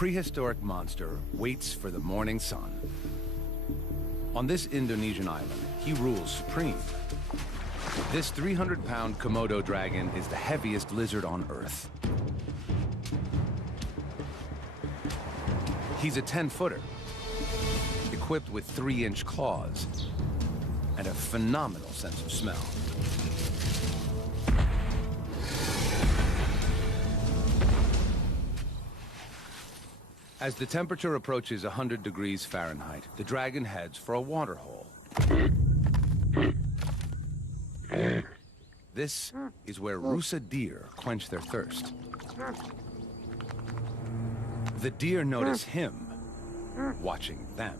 prehistoric monster waits for the morning sun. On this Indonesian island, he rules supreme. This 300-pound Komodo dragon is the heaviest lizard on Earth. He's a 10-footer, equipped with 3-inch claws and a phenomenal sense of smell. As the temperature approaches 100 degrees Fahrenheit, the dragon heads for a water hole. This is where Rusa deer quench their thirst. The deer notice him watching them.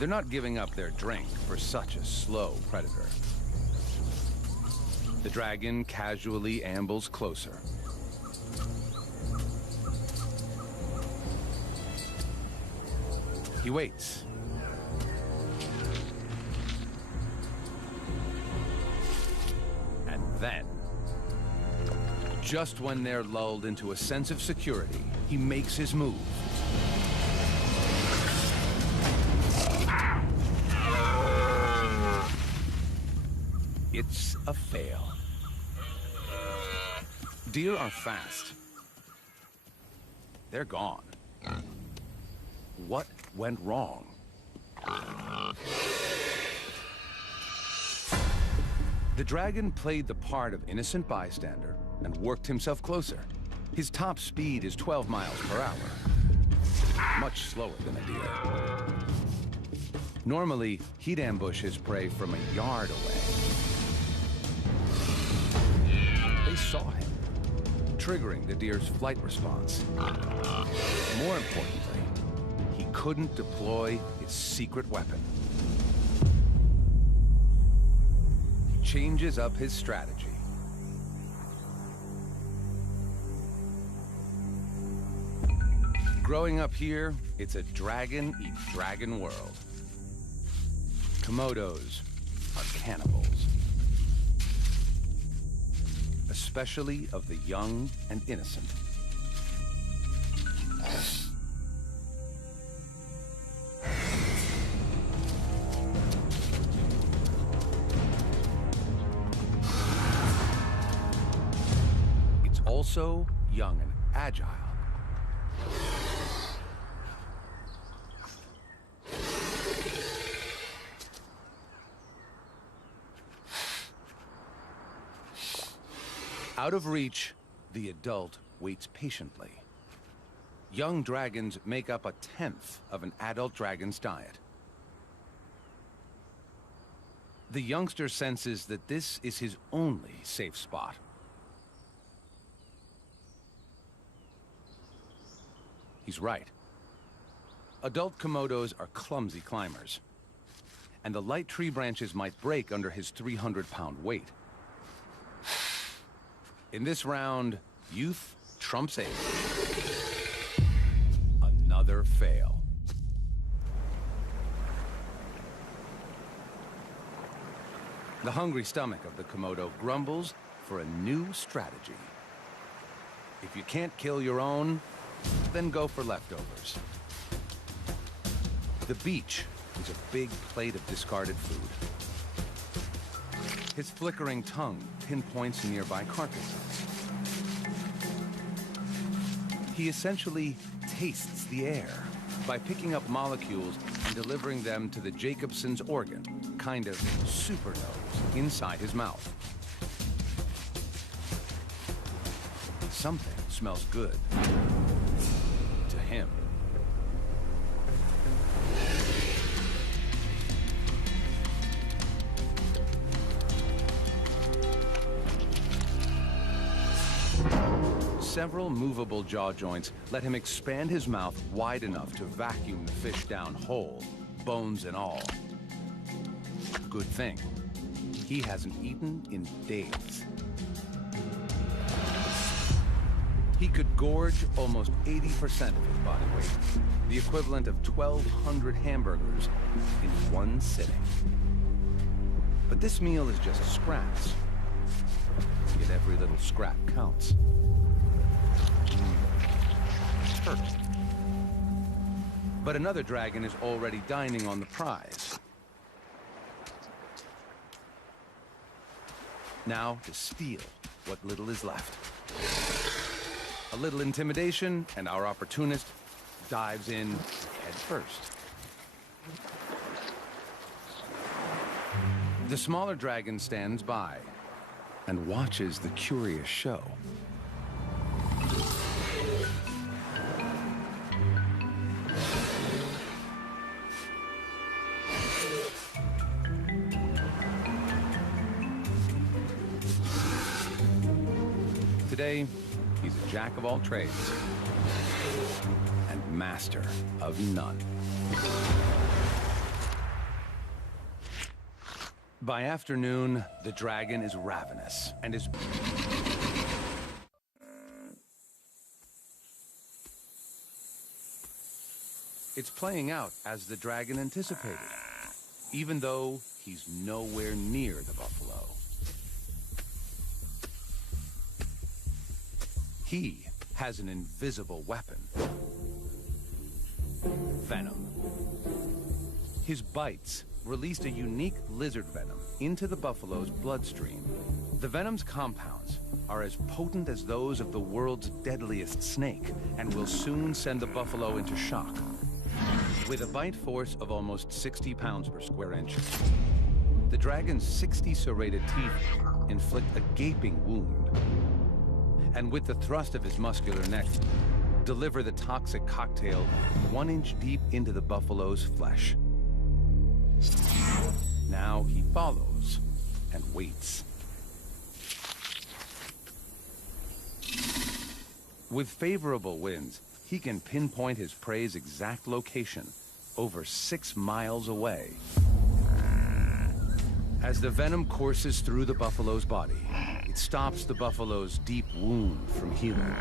They're not giving up their drink for such a slow predator. The dragon casually ambles closer. He waits. And then, just when they're lulled into a sense of security, he makes his move. It's a fail. Deer are fast. They're gone. What went wrong? The dragon played the part of innocent bystander and worked himself closer. His top speed is 12 miles per hour, much slower than a deer. Normally, he'd ambush his prey from a yard away. They saw him, triggering the deer's flight response. More importantly, he couldn't deploy his secret weapon. He changes up his strategy. Growing up here, it's a dragon-eat-dragon world. Komodos are cannibals. Especially of the young and innocent. It's also young and agile. Out of reach, the adult waits patiently. Young dragons make up 1/10 of an adult dragon's diet. The youngster senses that this is his only safe spot. He's right. Adult Komodos are clumsy climbers, and the light tree branches might break under his 300-pound weight. In this round, youth trumps age. Another fail. The hungry stomach of the Komodo grumbles for a new strategy. If you can't kill your own, then go for leftovers. The beach is a big plate of discarded food. His flickering tongue pinpoints nearby carcasses. He essentially tastes the air by picking up molecules and delivering them to the Jacobson's organ, kind of super nose, inside his mouth. Something smells good to him. Several movable jaw joints let him expand his mouth wide enough to vacuum the fish down whole, bones and all. Good thing, he hasn't eaten in days. He could gorge almost 80% of his body weight, the equivalent of 1,200 hamburgers in one sitting. But this meal is just scraps. yet every little scrap counts. Turtle. But another dragon is already dining on the prize. Now to steal what little is left. A little intimidation, and our opportunist dives in head first. The smaller dragon stands by and watches the curious show. Today, he's a jack of all trades and master of none. By afternoon, the dragon is ravenous and is... It's playing out as the dragon anticipated, even though he's nowhere near the buffalo. He has an invisible weapon. Venom. His bites released a unique lizard venom into the buffalo's bloodstream. The venom's compounds are as potent as those of the world's deadliest snake and will soon send the buffalo into shock. With a bite force of almost 60 pounds per square inch, the dragon's 60 serrated teeth inflict a gaping wound. And with the thrust of his muscular neck, deliver the toxic cocktail 1 inch deep into the buffalo's flesh. Now he follows and waits. With favorable winds, he can pinpoint his prey's exact location, over 6 miles away. As the venom courses through the buffalo's body, it stops the buffalo's deep wound from healing.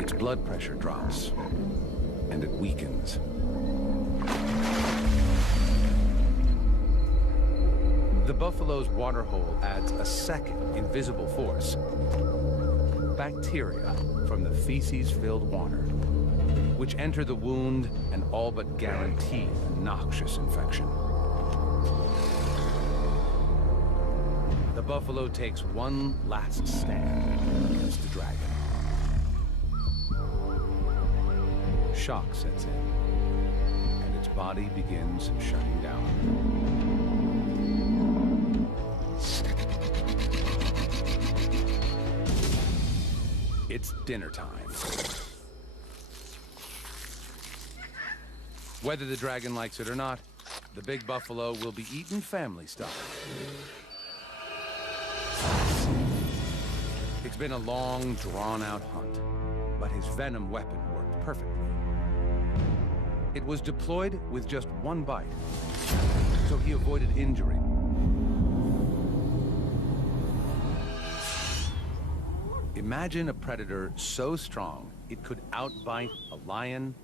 Its blood pressure drops, and it weakens. The buffalo's waterhole adds a second invisible force. Bacteria from the feces-filled water, which enter the wound and all but guarantee a noxious infection. The buffalo takes one last stand against the dragon. Shock sets in, and its body begins shutting down. It's dinner time. Whether the dragon likes it or not, the big buffalo will be eaten family style. It's been a long, drawn-out hunt, but his venom weapon worked perfectly. It was deployed with just one bite, so he avoided injury. Imagine a predator so strong it could outbite a lion,